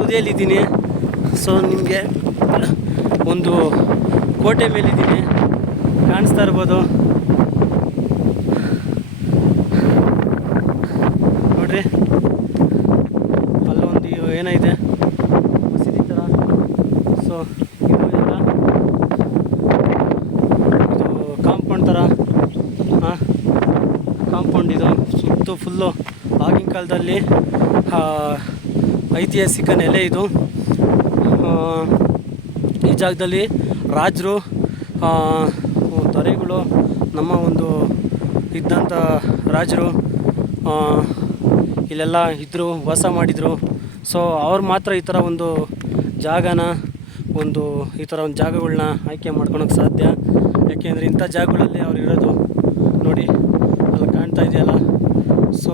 ತುದಿಯಲ್ಲಿದ್ದೀನಿ. So ನಿಮಗೆ ಒಂದು ಕೋಟೆ ಮೇಲಿದ್ದೀನಿ, ಕಾಣಿಸ್ತಾ ಇರ್ಬೋದು ನೋಡ್ರಿ. ಅಲ್ಲೊಂದು ಏನೈತೆ ಮಸೀದಿ ಥರ. ಸೊ ಇದು ಎಲ್ಲ ಇದು ಕಾಂಪೌಂಡ್ ಥರ. ಹಾಂ, ಕಾಂಪೌಂಡ್ ಇದು ಸುತ್ತು ಫುಲ್ಲು ಆಗಿನ ಕಾಲದಲ್ಲಿ ಐತಿಹಾಸಿಕ ನೆಲೆ ಇದು. ಈ ಜಾಗದಲ್ಲಿ ರಾಜರು, ದೊರೆಗಳು, ನಮ್ಮ ಒಂದು ಇದ್ದಂಥ ರಾಜರು ಇಲ್ಲೆಲ್ಲ ಇದ್ದರು, ವಾಸ ಮಾಡಿದರು. ಸೊ ಅವ್ರು ಮಾತ್ರ ಈ ಥರ ಒಂದು ಜಾಗನ ಈ ಥರ ಒಂದು ಜಾಗಗಳನ್ನ ಆಯ್ಕೆ ಮಾಡ್ಕೊಳಕ್ಕೆ ಸಾಧ್ಯ. ಯಾಕೆಂದರೆ ಇಂಥ ಜಾಗಗಳಲ್ಲಿ ಅವ್ರು ಇರೋದು. ನೋಡಿ ಅಲ್ಲಿ ಕಾಣ್ತಾ ಇದೆಯಲ್ಲ, ಸೊ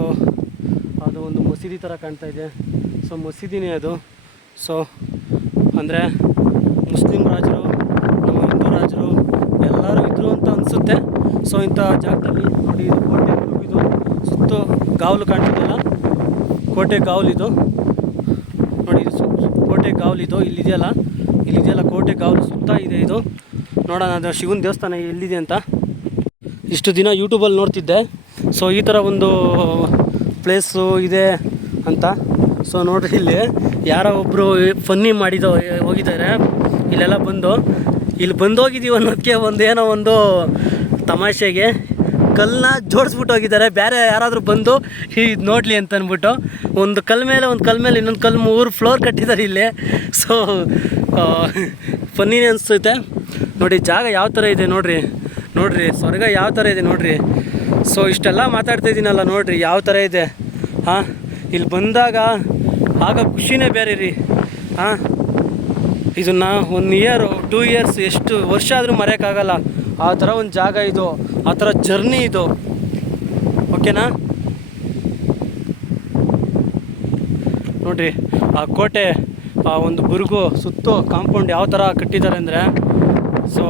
ಅದು ಒಂದು ಮಸೀದಿ ಥರ ಕಾಣ್ತಾ ಇದೆ. ಸೊ ಮಸೀದಿನೇ ಅದು. ಸೊ ಅಂದರೆ ಮುಸ್ಲಿಂ ರಾಜರು, ನಮ್ಮ ಹಿಂದೂ ರಾಜರು ಎಲ್ಲರೂ ಇದ್ದರು ಅಂತ ಅನಿಸುತ್ತೆ. ಸೊ ಇಂಥ ಜಾಗದಲ್ಲಿ ನೋಡಿ, ಇದು ಕೋಟೆ, ಇದು ಸುತ್ತು ಗಾವಲು ಕಾಣ್ತಿದೆಯಲ್ಲ, ಕೋಟೆ ಗಾವಲಿದು ನೋಡಿ. ಇದು ಕೋಟೆ ಗಾವಲಿದು ಇಲ್ಲಿದೆಯಲ್ಲ ಕೋಟೆ ಗಾವಲು ಸುತ್ತ ಇದೆ ಇದು. ನೋಡೋಣ ಅದು ಶಿವನ ದೇವಸ್ಥಾನ ಎಲ್ಲಿದೆ ಅಂತ. ಇಷ್ಟು ದಿನ ಯೂಟ್ಯೂಬಲ್ಲಿ ನೋಡ್ತಿದ್ದೆ, ಸೊ ಈ ಥರ ಒಂದು ಪ್ಲೇಸು ಇದೆ ಅಂತ. ಸೊ ನೋಡ್ರಿ, ಇಲ್ಲಿ ಯಾರೋ ಒಬ್ಬರು ಫನ್ನಿ ಹೋಗಿದ್ದಾರೆ. ಇಲ್ಲೆಲ್ಲ ಇಲ್ಲಿ ಬಂದೋಗಿದ್ದೀವಿ ಅನ್ನೋದಕ್ಕೆ ಏನೋ ಒಂದು ತಮಾಷೆಗೆ ಕಲ್ಲನ್ನ ಜೋಡಿಸ್ಬಿಟ್ಟು ಹೋಗಿದ್ದಾರೆ. ಬೇರೆ ಯಾರಾದರೂ ಬಂದು ಇದು ನೋಡಲಿ ಅಂತ ಅಂದ್ಬಿಟ್ಟು ಒಂದು ಕಲ್ಲು ಮೇಲೆ ಇನ್ನೊಂದು ಕಲ್ಲು 3 ಫ್ಲೋರ್ ಕಟ್ಟಿದ್ದಾರೆ ಇಲ್ಲಿ. ಸೊ ಫನ್ನಿನೇ ಅನಿಸ್ತೈತೆ ನೋಡಿ. ಜಾಗ ಯಾವ ಥರ ಇದೆ ನೋಡ್ರಿ, ಸ್ವರ್ಗ ಯಾವ ಥರ ಇದೆ ನೋಡ್ರಿ. ಸೊ ಇಷ್ಟೆಲ್ಲ ಮಾತಾಡ್ತಾ ಇದ್ದೀನಲ್ಲ ನೋಡ್ರಿ, ಯಾವ ಥರ ಇದೆ. ಹಾಂ, ಇಲ್ಲಿ ಬಂದಾಗ ಆಗ ಖುಷಿನೇ ಬೇರೆ ರೀ. ಹಾಂ, ಇದನ್ನು 1 ಇಯರ್ 2 ಇಯರ್ಸ್ ಎಷ್ಟು ವರ್ಷ ಆದರೂ ಮರೆಯೋಕ್ಕಾಗಲ್ಲ. ಆ ಥರ ಒಂದು ಜಾಗ ಇದು, ಆ ಥರ ಜರ್ನಿ ಇದು. ಓಕೆನಾ? ನೋಡಿರಿ ಆ ಕೋಟೆ, ಆ ಒಂದು ಬುರುಗು ಸುತ್ತು ಕಾಂಪೌಂಡ್ ಯಾವ ಥರ ಕಟ್ಟಿದ್ದಾರೆ ಅಂದರೆ. ಸೊ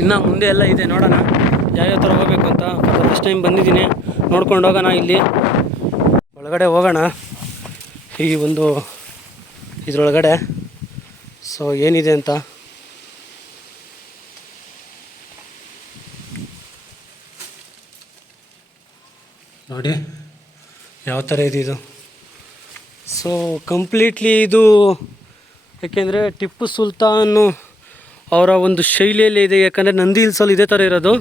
ಇನ್ನು ಮುಂದೆ ಎಲ್ಲ ಇದೆ, ನೋಡೋಣ ಯಾವ್ಯಾವ ಥರ ಹೋಗಬೇಕು ಅಂತ. ಫಸ್ಟ್ ಟೈಮ್ ಬಂದಿದ್ದೀನಿ, ನೋಡ್ಕೊಂಡು ಹೋಗೋಣ. ಇಲ್ಲಿ ಒಳಗಡೆ ಹೋಗೋಣ, ಈ ಒಂದು ಇದರೊಳಗಡೆ. ಸೊ ಏನಿದೆ ಅಂತ ನೋಡಿ, ಯಾವ ಥರ ಇದೆ ಇದು. ಸೊ ಕಂಪ್ಲೀಟ್ಲಿ ಇದು, ಯಾಕೆಂದರೆ ಟಿಪ್ಪು ಸುಲ್ತಾನು ಅವರ ಒಂದು ಶೈಲಿಯಲ್ಲಿ ಇದೆ. ಯಾಕಂದರೆ ನಂದಿ ಹಿಲ್ಸಲ್ಲಿ ಇದೇ ಥರ ಇರೋದು.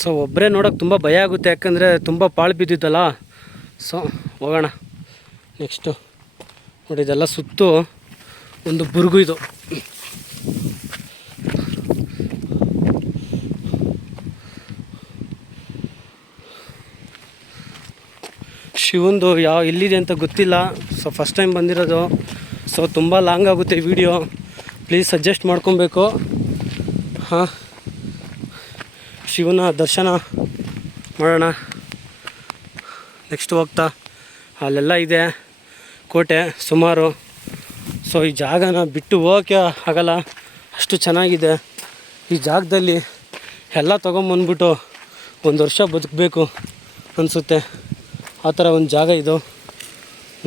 ಸೊ ಒಬ್ಬರೇ ನೋಡೋಕ್ಕೆ ತುಂಬ ಭಯ ಆಗುತ್ತೆ, ಯಾಕಂದರೆ ತುಂಬ ಪಾಳು ಬಿದ್ದಿದ್ದಲ್ಲ. ಸೊ ಹೋಗೋಣ ನೆಕ್ಸ್ಟು. ನೋಡಿ, ಇದೆಲ್ಲ ಸುತ್ತು ಒಂದು ಬುರುಗು ಇದು. ಶಿವಂದು ಎಲ್ಲಿದೆ ಅಂತ ಗೊತ್ತಿಲ್ಲ. ಸೊ ಫಸ್ಟ್ ಟೈಮ್ ಬಂದಿರೋದು. ಸೊ ತುಂಬ ಲಾಂಗ್ ಆಗುತ್ತೆ ವಿಡಿಯೋ, ಪ್ಲೀಸ್ ಅಡ್ಜಸ್ಟ್ ಮಾಡ್ಕೊಬೇಕು. ಹಾಂ, ಶಿವನ ದರ್ಶನ ಮಾಡೋಣ. ನೆಕ್ಸ್ಟ್ ಹೋಗ್ತಾ ಅಲ್ಲೆಲ್ಲ ಇದೆ ಕೋಟೆ ಸುಮಾರು. ಸೊ ಈ ಜಾಗನ ಬಿಟ್ಟು ಹೋಗೋಕ್ಕೆ ಆಗಲ್ಲ, ಅಷ್ಟು ಚೆನ್ನಾಗಿದೆ. ಈ ಜಾಗದಲ್ಲಿ ಎಲ್ಲ ತೊಗೊಂಬಂದ್ಬಿಟ್ಟು 1 ವರ್ಷ ಬದುಕಬೇಕು ಅನಿಸುತ್ತೆ. ಆ ಥರ ಒಂದು ಜಾಗ ಇದು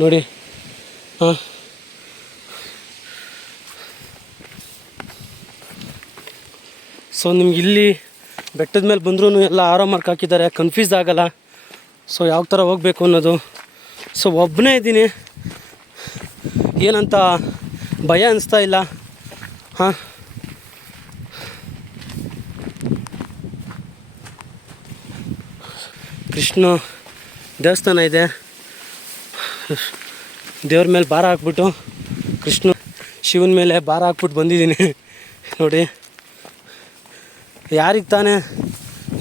ನೋಡಿ. ಹಾಂ, ಸೊ ನಿಮ್ಗೆ ಇಲ್ಲಿ ಬೆಟ್ಟದ ಮೇಲೆ ಬಂದ್ರೂ ಎಲ್ಲ ಆರೋ ಮಾರ್ಕ್ ಹಾಕಿದ್ದಾರೆ, ಕನ್ಫ್ಯೂಸ್ ಆಗಲ್ಲ. ಸೊ ಯಾವ ಥರ ಹೋಗಬೇಕು ಅನ್ನೋದು. ಸೊ ಒಬ್ಬನೇ ಇದ್ದೀನಿ, ಏನಂತ ಭಯ ಅನಿಸ್ತಾ ಇಲ್ಲ. ಹಾಂ, ಕೃಷ್ಣ ದೇವಸ್ಥಾನ ಇದೆ. ದೇವ್ರ ಮೇಲೆ ಭಾರ ಹಾಕ್ಬಿಟ್ಟು, ಶಿವನ ಮೇಲೆ ಭಾರ ಹಾಕ್ಬಿಟ್ಟು ಬಂದಿದ್ದೀನಿ ನೋಡಿ. ಯಾರಿಗೆ ತಾನೇ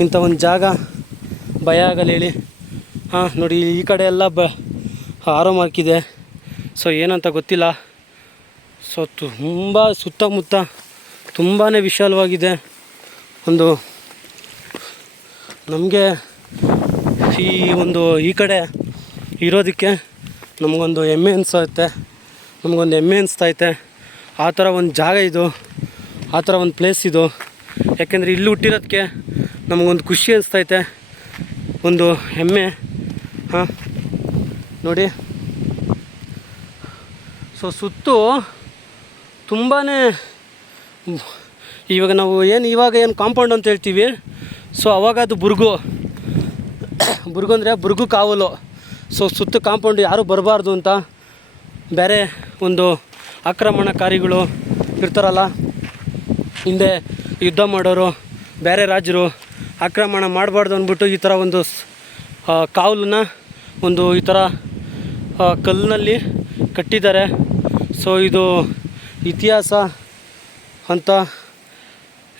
ಇಂಥ ಒಂದು ಜಾಗ ಭಯ ಆಗಲ್ಲ ಹೇಳಿ. ಹಾಂ ನೋಡಿ, ಈ ಕಡೆ ಎಲ್ಲ ಆರೋ ಮಾರ್ಕ್ ಇದೆ. ಸೊ ಏನಂತ ಗೊತ್ತಿಲ್ಲ. ಸೊ ತುಂಬ ಸುತ್ತಮುತ್ತ ತುಂಬಾ ವಿಶಾಲವಾಗಿದೆ. ಒಂದು ನಮಗೆ ಈ ಕಡೆ ಇರೋದಕ್ಕೆ ನಮಗೊಂದು ಹೆಮ್ಮೆ ಅನಿಸ್ತೈತೆ. ಆ ಥರ ಒಂದು ಜಾಗ ಇದು, ಆ ಥರ ಒಂದು ಪ್ಲೇಸ್ ಇದು. ಯಾಕೆಂದರೆ ಇಲ್ಲಿ ಹುಟ್ಟಿರೋದಕ್ಕೆ ನಮಗೊಂದು ಖುಷಿ ಅನಿಸ್ತೈತೆ, ಒಂದು ಹೆಮ್ಮೆ. ಹಾಂ ನೋಡಿ, ಸೊ ಸುತ್ತು ತುಂಬಾ ಇವಾಗ ನಾವು ಇವಾಗ ಏನು ಕಾಂಪೌಂಡ್ ಅಂತ ಹೇಳ್ತೀವಿ, ಸೊ ಅವಾಗ ಅದು ಬುರ್ಗು ಅಂದರೆ ಬುರ್ಗು ಕಾವಲು. ಸೊ ಸುತ್ತು ಕಾಂಪೌಂಡ್ ಯಾರೂ ಬರಬಾರ್ದು ಅಂತ ಬೇರೆ ಒಂದು ಆಕ್ರಮಣಕಾರಿಗಳು ಇರ್ತಾರಲ್ಲ, ಹಿಂದೆ ಯುದ್ಧ ಮಾಡೋರು, ಬೇರೆ ರಾಜರು ಆಕ್ರಮಣ ಮಾಡಬಾರ್ದು ಅಂದ್ಬಿಟ್ಟು ಈ ಥರ ಒಂದು ಕಾವಲನ್ನ ಒಂದು ಈ ಥರ ಕಲ್ಲಿನಲ್ಲಿ ಕಟ್ಟಿದ್ದಾರೆ. ಸೊ ಇದು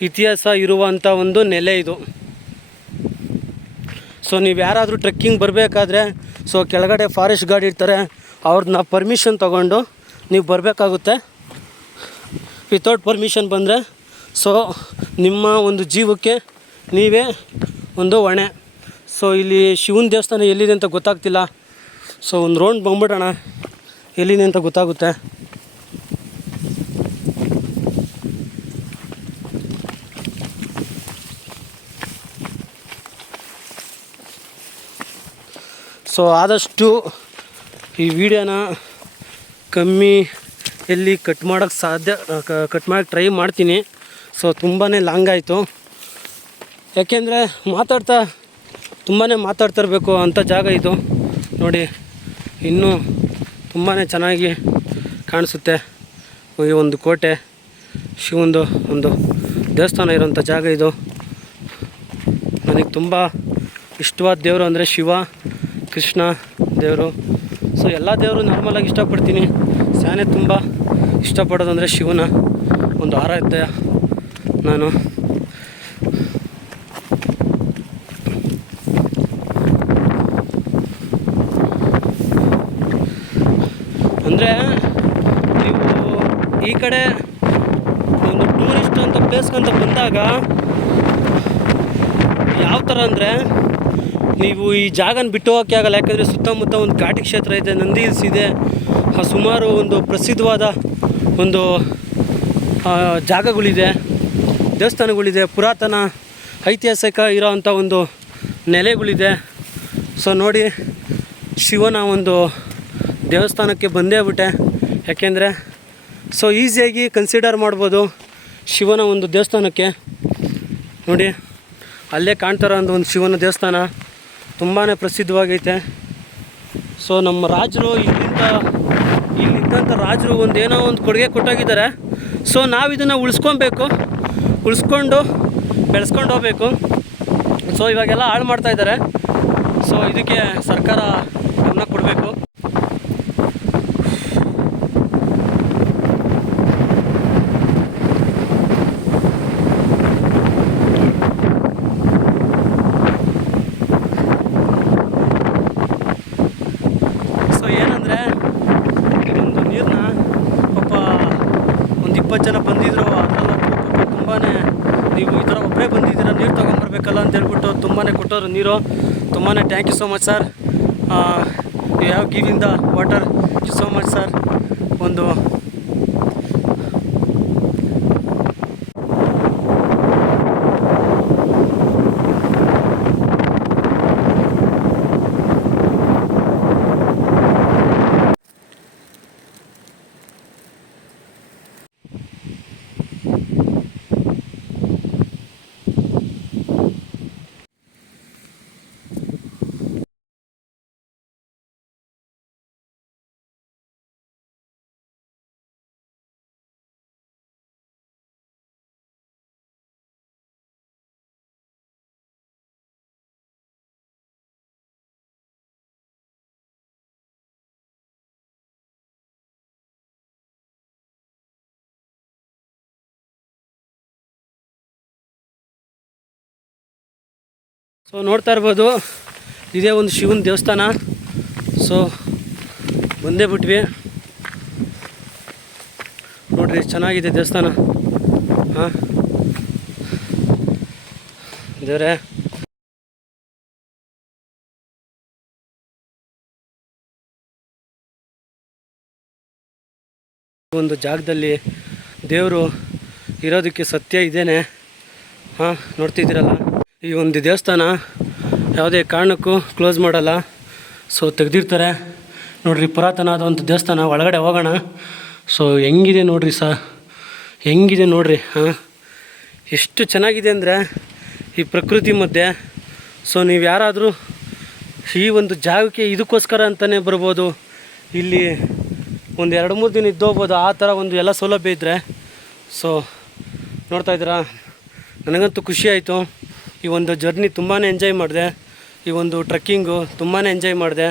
ಇತಿಹಾಸ ಇರುವಂಥ ಒಂದು ನೆಲೆ ಇದು. ಸೊ ನೀವು ಯಾರಾದರೂ ಟ್ರೆಕ್ಕಿಂಗ್ ಬರಬೇಕಾದ್ರೆ ಸೊ ಕೆಳಗಡೆ ಫಾರೆಸ್ಟ್ ಗಾರ್ಡ್ ಇರ್ತಾರೆ, ಅವ್ರನ್ನ ಪರ್ಮಿಷನ್ ತೊಗೊಂಡು ನೀವು ಬರಬೇಕಾಗುತ್ತೆ. ವಿತೌಟ್ ಪರ್ಮಿಷನ್ ಬಂದರೆ ಸೊ ನಿಮ್ಮ ಒಂದು ಜೀವಕ್ಕೆ ನೀವೇ ಒಂದು ಹೊಣೆ. ಸೊ ಇಲ್ಲಿ ಶಿವನ ದೇವಸ್ಥಾನ ಎಲ್ಲಿದೆ ಅಂತ ಗೊತ್ತಾಗ್ತಿಲ್ಲ. ಸೊ ಒಂದು ರೌಂಡ್ ಬಂದ್ಬಿಡೋಣ, ಎಲ್ಲಿದೆ ಅಂತ ಗೊತ್ತಾಗುತ್ತೆ. ಸೊ ಆದಷ್ಟು ಈ ವಿಡಿಯೋನ ಕಮ್ಮಿ ಎಲ್ಲಿ ಕಟ್ ಮಾಡೋಕ್ಕೆ ಟ್ರೈ ಮಾಡ್ತೀನಿ. ಸೊ ತುಂಬಾ ಲಾಂಗ್ ಆಯಿತು, ಯಾಕೆಂದರೆ ಮಾತಾಡ್ತಾ ಇರಬೇಕು ಅಂಥ ಜಾಗ ಇದು. ನೋಡಿ ಇನ್ನೂ ತುಂಬಾ ಚೆನ್ನಾಗಿ ಕಾಣಿಸುತ್ತೆ. ಈ ಒಂದು ಕೋಟೆ, ಶಿವಂದು ಒಂದು ದೇವಸ್ಥಾನ ಇರೋಂಥ ಜಾಗ ಇದು. ನನಗೆ ತುಂಬ ಇಷ್ಟವಾದ ದೇವರು ಅಂದರೆ ಶಿವ, ಕೃಷ್ಣ ದೇವರು. ಸೊ ಎಲ್ಲ ದೇವರು ನಾರ್ಮಲಾಗಿ ಇಷ್ಟಪಡ್ತೀನಿ. ಸ್ಯಾನೆ ತುಂಬ ಇಷ್ಟಪಡೋದಂದರೆ ಶಿವನ ಒಂದು ಆರಾಧ್ಯ ನಾನು. ಅಂದರೆ ನೀವು ಈ ಕಡೆ ಒಂದು ಟೂರಿಸ್ಟ್ ಅಂತ ಪ್ಲೇಸ್ಗಂತ ಬಂದಾಗ ಯಾವ ಥರ ಅಂದರೆ ನೀವು ಈ ಜಾಗನ ಬಿಟ್ಟು ಹೋಗೋಕ್ಕೆ ಆಗಲ್ಲ. ಯಾಕಂದರೆ ಸುತ್ತಮುತ್ತ ಒಂದು ಘಾಟಿ ಕ್ಷೇತ್ರ ಇದೆ, ನಂದಿ ಹಿಲ್ಸ್ ಇದೆ, ಸುಮಾರು ಒಂದು ಪ್ರಸಿದ್ಧವಾದ ಒಂದು ಜಾಗಗಳಿದೆ, ದೇವಸ್ಥಾನಗಳಿದೆ, ಪುರಾತನ ಐತಿಹಾಸಿಕ ಇರೋವಂಥ ಒಂದು ನೆಲೆಗಳಿದೆ. ಸೊ ನೋಡಿ, ಶಿವನ ಒಂದು ದೇವಸ್ಥಾನಕ್ಕೆ ಬಂದೇ ಬಿಟ್ಟೆ. ಯಾಕೆಂದರೆ ಸೊ ಈಸಿಯಾಗಿ ಕನ್ಸಿಡರ್ ಮಾಡ್ಬೋದು ಶಿವನ ಒಂದು ದೇವಸ್ಥಾನಕ್ಕೆ. ನೋಡಿ ಅಲ್ಲೇ ಕಾಣ್ತಾರೋ ಒಂದು ಶಿವನ ದೇವಸ್ಥಾನ ತುಂಬಾ ಪ್ರಸಿದ್ಧವಾಗೈತೆ. ಸೊ ನಮ್ಮ ರಾಜರು ಇಲ್ಲಿದ್ದಂಥ ರಾಜರು ಏನೋ ಒಂದು ಕೊಡುಗೆ ಕೊಟ್ಟೋಗಿದ್ದಾರೆ. ಸೊ ನಾವು ಇದನ್ನು ಉಳಿಸ್ಕೊಂಡು ಬೆಳೆಸ್ಕೊಂಡು ಹೋಗಬೇಕು. ಸೊ ಇವಾಗೆಲ್ಲ ಹಾಳು ಮಾಡ್ತಾಯಿದ್ದಾರೆ. ಸೊ ಇದಕ್ಕೆ ಸರ್ಕಾರ ಗಮನ ಕೊಡಬೇಕು. ಜನ ಬಂದಿದ್ದರು, ಅದರಲ್ಲೂ ತುಂಬಾ ನೀವು ಈ ಥರ ಒಬ್ಬರೇ ಬಂದಿದ್ದೀರಾ, ನೀರು ತೊಗೊಂಬರ್ಬೇಕಲ್ಲ ಅಂತ ಹೇಳ್ಬಿಟ್ಟು ತುಂಬಾ ಕೊಟ್ಟರು ನೀರು. ತುಂಬಾ thank you so much sir. You have giving the water you so much sir. ಒಂದು ಸೊ ನೋಡ್ತಾ ಇರ್ಬೋದು, ಇದೇ ಒಂದು ಶಿವನ ದೇವಸ್ಥಾನ. ಸೊ ಬಂದೇ ಬಿಟ್ವಿ. ನೋಡ್ರಿ ಚೆನ್ನಾಗಿದೆ ದೇವಸ್ಥಾನ. ಹಾಂ ದೇವರೇ, ಒಂದು ಜಾಗದಲ್ಲಿ ದೇವರು ಇರೋದಕ್ಕೆ ಸತ್ಯ ಇದೇನೆ. ಹಾಂ ನೋಡ್ತಿದ್ದೀರಲ್ಲ, ಈ ಒಂದು ದೇವಸ್ಥಾನ ಯಾವುದೇ ಕಾರಣಕ್ಕೂ ಕ್ಲೋಸ್ ಮಾಡಲ್ಲ. ಸೊ ತೆಗೆದಿರ್ತಾರೆ. ನೋಡಿರಿ ಪುರಾತನವಾದ ಒಂದು ದೇವಸ್ಥಾನ. ಒಳಗಡೆ ಹೋಗೋಣ. ಸೊ ಹೆಂಗಿದೆ ನೋಡಿರಿ ಹೆಂಗಿದೆ ನೋಡಿರಿ. ಎಷ್ಟು ಚೆನ್ನಾಗಿದೆ ಅಂದರೆ ಈ ಪ್ರಕೃತಿ ಮಧ್ಯೆ. ಸೊ ನೀವು ಯಾರಾದರೂ ಈ ಒಂದು ಜಾಗಕ್ಕೆ ಇದಕ್ಕೋಸ್ಕರ ಅಂತಲೇ ಬರ್ಬೋದು. ಇಲ್ಲಿ ಒಂದು 2-3 ದಿನ ಇದ್ದೋಗ್ಬೋದು. ಆ ಥರ ಒಂದು ಎಲ್ಲ ಸೌಲಭ್ಯ ಇದ್ದರೆ. ಸೊ ನೋಡ್ತಾ ಇದ್ದೀರಾ, ನನಗಂತೂ ಖುಷಿ ಆಯಿತು. ಈ ಒಂದು ಜರ್ನಿ ತುಂಬಾ ಎಂಜಾಯ್ ಮಾಡಿದೆ. ಈ ಒಂದು ಟ್ರೆಕ್ಕಿಂಗು ತುಂಬಾ ಎಂಜಾಯ್ ಮಾಡಿದೆ.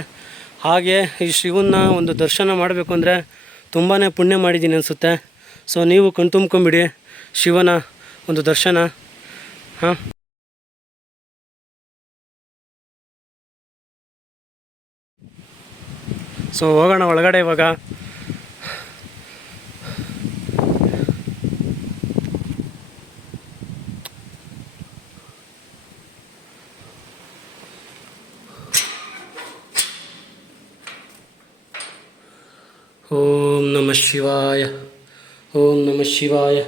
ಹಾಗೆ ಈ ಶಿವನ ಒಂದು ದರ್ಶನ ಮಾಡಬೇಕು ಅಂದರೆ ತುಂಬಾ ಪುಣ್ಯ ಮಾಡಿದ್ದೀನಿ ಅನಿಸುತ್ತೆ. ಸೊ ನೀವು ಕಣ್ತುಂಬ್ಕೊಂಬಿಡಿ ಶಿವನ ಒಂದು ದರ್ಶನ. ಸೊ ಹೋಗೋಣ ಒಳಗಡೆ ಇವಾಗ. ಓಂ ನಮಃ ಶಿವಾಯ, ಓಂ ನಮಃ ಶಿವಾಯ.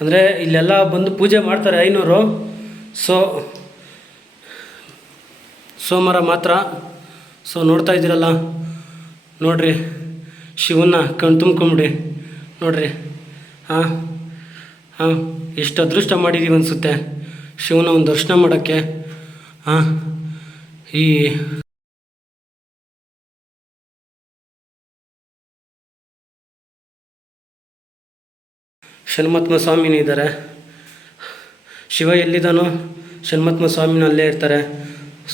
ಅಂದರೆ ಇಲ್ಲೆಲ್ಲ ಬಂದು ಪೂಜೆ ಮಾಡ್ತಾರೆ ಐನೂರು. ಸೊ ಸೋಮವಾರ ಮಾತ್ರ. ಸೊ ನೋಡ್ತಾ ಇದ್ದೀರಲ್ಲ, ನೋಡಿರಿ ಶಿವನ್ನ ಕಣ್ತುಂಬ್ಕೊಂಬಿಡಿ. ನೋಡಿರಿ ಎಷ್ಟು ಅದೃಷ್ಟ ಮಾಡಿದ್ದೀವಿ ಅನಿಸುತ್ತೆ ಶಿವನ ಒಂದು ದರ್ಶನ ಮಾಡೋಕ್ಕೆ. ಈ ಷಣ್ಮತ್ಮ ಸ್ವಾಮಿನೂ ಇದ್ದಾರೆ. ಶಿವ ಎಲ್ಲಿದ್ದಾನೋ ಷಣ್ಮತ್ಮ ಸ್ವಾಮಿನೂ ಅಲ್ಲೇ ಇರ್ತಾರೆ.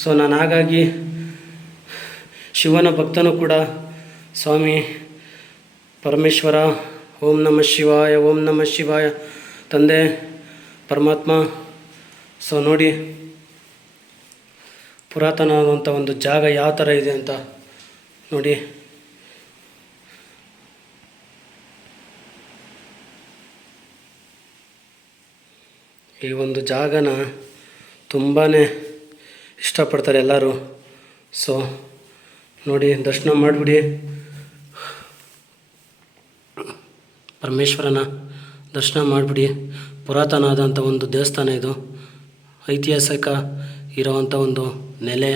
ಸೊ ನಾನು ಹಾಗಾಗಿ ಶಿವನ ಭಕ್ತನೂ ಕೂಡ. ಸ್ವಾಮಿ ಪರಮೇಶ್ವರ, ಓಂ ನಮಃ ಶಿವಾಯ, ಓಂ ನಮಃ ಶಿವಾಯ. ತಂದೆ ಪರಮಾತ್ಮ. ಸೊ ನೋಡಿ ಪುರಾತನವಾದಂಥ ಒಂದು ಜಾಗ ಯಾವ ಥರ ಇದೆ ಅಂತ ನೋಡಿ. ಈ ಒಂದು ಜಾಗನ ತುಂಬಾ ಇಷ್ಟಪಡ್ತಾರೆ ಎಲ್ಲರೂ. ಸೊ ನೋಡಿ ದರ್ಶನ ಮಾಡಿಬಿಡಿ ಪರಮೇಶ್ವರನ ದರ್ಶನ ಮಾಡಿಬಿಡಿ. ಪುರಾತನವಾದಂಥ ಒಂದು ದೇವಸ್ಥಾನ ಇದು. ಐತಿಹಾಸಿಕ ಇರೋವಂಥ ಒಂದು ನೆಲೆ.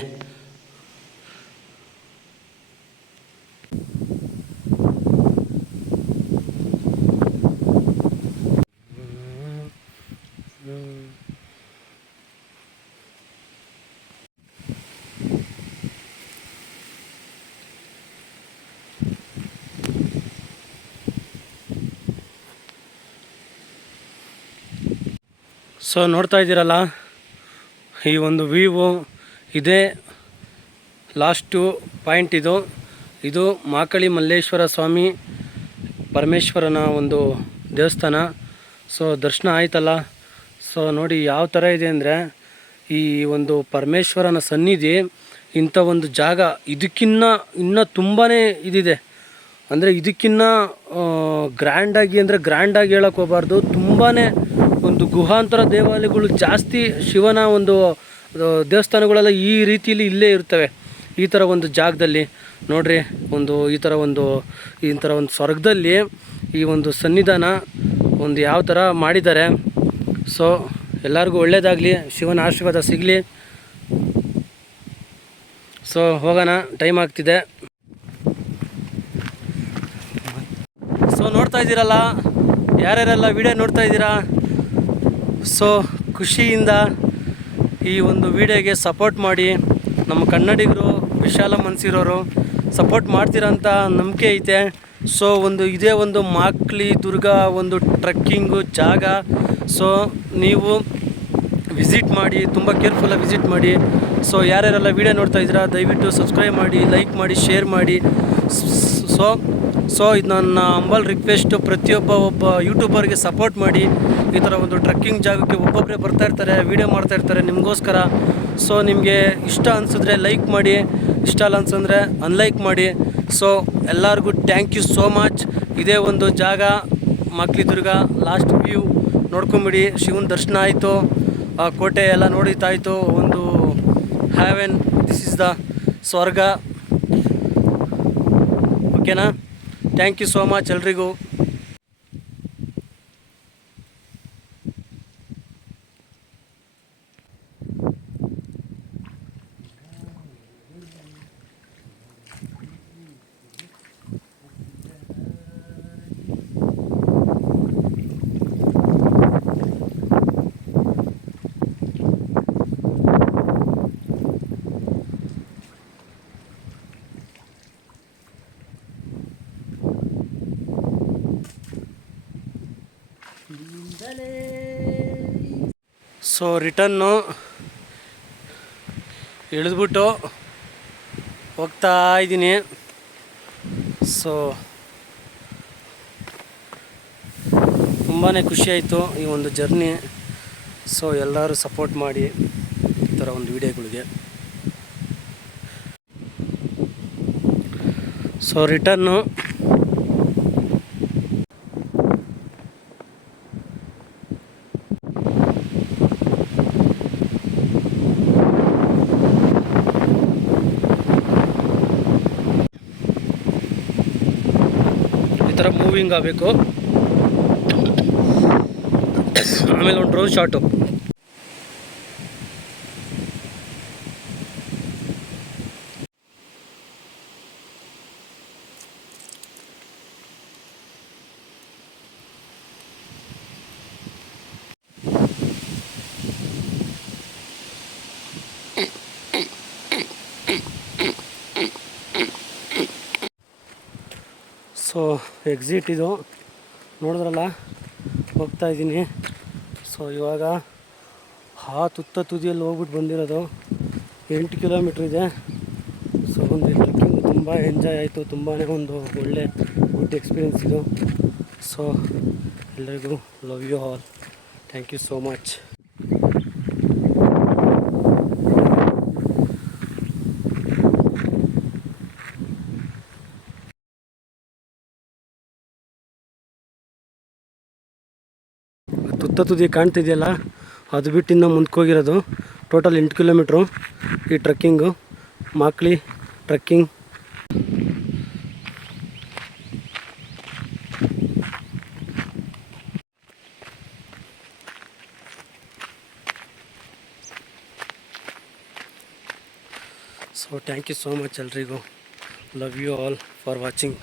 ಸೊ ನೋಡ್ತಾ ಇದ್ದೀರಲ್ಲ, ಈ ಒಂದು ವ್ಯೂವು ಇದೇ ಲಾಸ್ಟು ಪಾಯಿಂಟ್. ಇದು ಮಾಕಳಿ ಮಲ್ಲೇಶ್ವರ ಸ್ವಾಮಿ ಪರಮೇಶ್ವರನ ಒಂದು ದೇವಸ್ಥಾನ. ಸೊ ದರ್ಶನ ಆಯ್ತಲ್ಲ. ಸೊ ನೋಡಿ ಯಾವ ಥರ ಇದೆ ಅಂದರೆ, ಈ ಒಂದು ಪರಮೇಶ್ವರನ ಸನ್ನಿಧಿ ಇಂಥ ಒಂದು ಜಾಗ ಇನ್ನೂ ತುಂಬಾ ಇದಿದೆ. ಅಂದರೆ ಇದಕ್ಕಿನ್ನ ಗ್ರ್ಯಾಂಡಾಗಿ ಹೇಳೋಕ್ಕೆ ಹೋಗಬಾರ್ದು. ತುಂಬಾ ಒಂದು ಗುಹಾಂತರ ದೇವಾಲಯಗಳು ಜಾಸ್ತಿ. ಶಿವನ ಒಂದು ದೇವಸ್ಥಾನಗಳೆಲ್ಲ ಈ ರೀತಿಯಲ್ಲಿ ಇಲ್ಲೇ ಇರ್ತವೆ. ಈ ಥರ ಒಂದು ಜಾಗದಲ್ಲಿ ನೋಡ್ರಿ, ಈ ಥರ ಒಂದು ಸ್ವರ್ಗದಲ್ಲಿ ಈ ಒಂದು ಸನ್ನಿಧಾನ ಒಂದು ಯಾವ ಥರ ಮಾಡಿದ್ದಾರೆ. ಸೊ ಎಲ್ಲರಿಗೂ ಒಳ್ಳೆಯದಾಗಲಿ, ಶಿವನ ಆಶೀರ್ವಾದ ಸಿಗಲಿ. ಸೊ ಹೋಗೋಣ, ಟೈಮ್ ಆಗ್ತಿದೆ. ಸೊ ನೋಡ್ತಾ ಇದ್ದೀರಲ್ಲ, ಯಾರ್ಯಾರೆಲ್ಲ ವಿಡಿಯೋ ನೋಡ್ತಾ ಇದ್ದೀರಾ, ಸೊ ಖುಷಿಯಿಂದ ಈ ಒಂದು ವಿಡಿಯೋಗೆ ಸಪೋರ್ಟ್ ಮಾಡಿ. ನಮ್ಮ ಕನ್ನಡಿಗರು ವಿಶಾಲ ಮನಸ್ಸಿರೋರು ಸಪೋರ್ಟ್ ಮಾಡ್ತೀರಂತ ನಂಬಿಕೆ ಐತೆ. ಸೊ ಇದೇ ಒಂದು ಮಾಕ್ಲಿ ದುರ್ಗ ಒಂದು ಟ್ರೆಕ್ಕಿಂಗು ಜಾಗ. ಸೊ ನೀವು ವಿಸಿಟ್ ಮಾಡಿ, ತುಂಬ ಕೇರ್ಫುಲ್ಲಾಗಿ ವಿಸಿಟ್ ಮಾಡಿ. ಸೊ ಯಾರ್ಯಾರೆಲ್ಲ ವಿಡಿಯೋ ನೋಡ್ತಾ ಇದ್ದೀರಾ ದಯವಿಟ್ಟು ಸಬ್ಸ್ಕ್ರೈಬ್ ಮಾಡಿ, ಲೈಕ್ ಮಾಡಿ, ಶೇರ್ ಮಾಡಿ. ಸೊ ಇದು ನನ್ನ ಹಂಬಲ್ ರಿಕ್ವೆಸ್ಟು. ಒಬ್ಬ ಯೂಟ್ಯೂಬರ್ಗೆ ಸಪೋರ್ಟ್ ಮಾಡಿ. ಈ ಥರ ಒಂದು ಟ್ರೆಕ್ಕಿಂಗ್ ಜಾಗಕ್ಕೆ ಒಬ್ಬೊಬ್ಬರೇ ಬರ್ತಾಯಿರ್ತಾರೆ, ವೀಡಿಯೋ ಮಾಡ್ತಾಯಿರ್ತಾರೆ ನಿಮಗೋಸ್ಕರ. ಸೊ ನಿಮಗೆ ಇಷ್ಟ ಅನಿಸಿದ್ರೆ ಲೈಕ್ ಮಾಡಿ, ಇಷ್ಟ ಅಲ್ಲ ಅನ್ಸಂದರೆ ಅನ್ಲೈಕ್ ಮಾಡಿ. ಸೊ ಎಲ್ಲರಿಗೂ ಥ್ಯಾಂಕ್ ಯು ಸೋ ಮಚ್. ಇದೇ ಒಂದು ಜಾಗ ಮಾಕ್ಲಿ ದುರ್ಗ ಲಾಸ್ಟ್ ವ್ಯೂ ನೋಡ್ಕೊಂಬಿಡಿ. ಶಿವನ ದರ್ಶನ ಆಯಿತು, ಆ ಕೋಟೆ ಎಲ್ಲ ನೋಡಿತಾಯಿತು. ಒಂದು ಹ್ಯಾವೆನ್, ದಿಸ್ ಇಸ್ ದ ಸ್ವರ್ಗ. ಓಕೆನಾ? ಥ್ಯಾಂಕ್ ಯು ಸೋ ಮಚ್ ಎಲ್ರಿಗೂ. ಸೊ ರಿಟನ್ನು ಇಳಿದ್ಬಿಟ್ಟು ಹೋಗ್ತಾ ಇದ್ದೀನಿ. ಸೊ ತುಂಬಾ ಖುಷಿಯಾಯಿತು ಈ ಒಂದು ಜರ್ನಿ. ಸೊ ಎಲ್ಲರೂ ಸಪೋರ್ಟ್ ಮಾಡಿ ಈ ಥರ ಒಂದು ವಿಡಿಯೋಗಳಿಗೆ. ಸೊ ರಿಟನ್ನು ಈ ಥರ ಮೂವಿಂಗ್ ಆಗಬೇಕು. ಆಮೇಲೆ ಒಂದು ಡ್ರೋನ್ ಶಾಟು. ಸೊ ಎಕ್ಸಿಟ್ ಇದು ನೋಡಿದ್ರಲ್ಲ, ಹೋಗ್ತಾ ಇದ್ದೀನಿ. ಸೊ ಇವಾಗ ತುತ್ತ ತುದಿಯಲ್ಲಿ ಹೋಗ್ಬಿಟ್ಟು ಬಂದಿರೋದು. 8 ಕಿಲೋಮೀಟ್ರ್ ಇದೆ. ಸೊ ಒಂದು ಟ್ರೆಕ್ಕಿಂಗ್ ತುಂಬ ಎಂಜಾಯ್ ಆಯಿತು. ತುಂಬಾ ಒಂದು ಒಳ್ಳೆ ಗುಡ್ ಎಕ್ಸ್ಪೀರಿಯೆನ್ಸ್ ಇದು. ಸೊ ಎಲ್ಲರಿಗೂ love you all. Thank you so much. ತುತ್ತ ತುದಿ ಕಾಣ್ತಿದೆಯಲ್ಲ, ಅದು ಬಿಟ್ಟು ಇನ್ನೂ ಮುಂದಕ್ಕೆ ಹೋಗಿರೋದು. ಟೋಟಲ್ 8 ಕಿಲೋಮೀಟ್ರು ಈ trekking, Makli trekking. So thank you so much ಎಲ್ರಿಗೂ. Love you all for watching.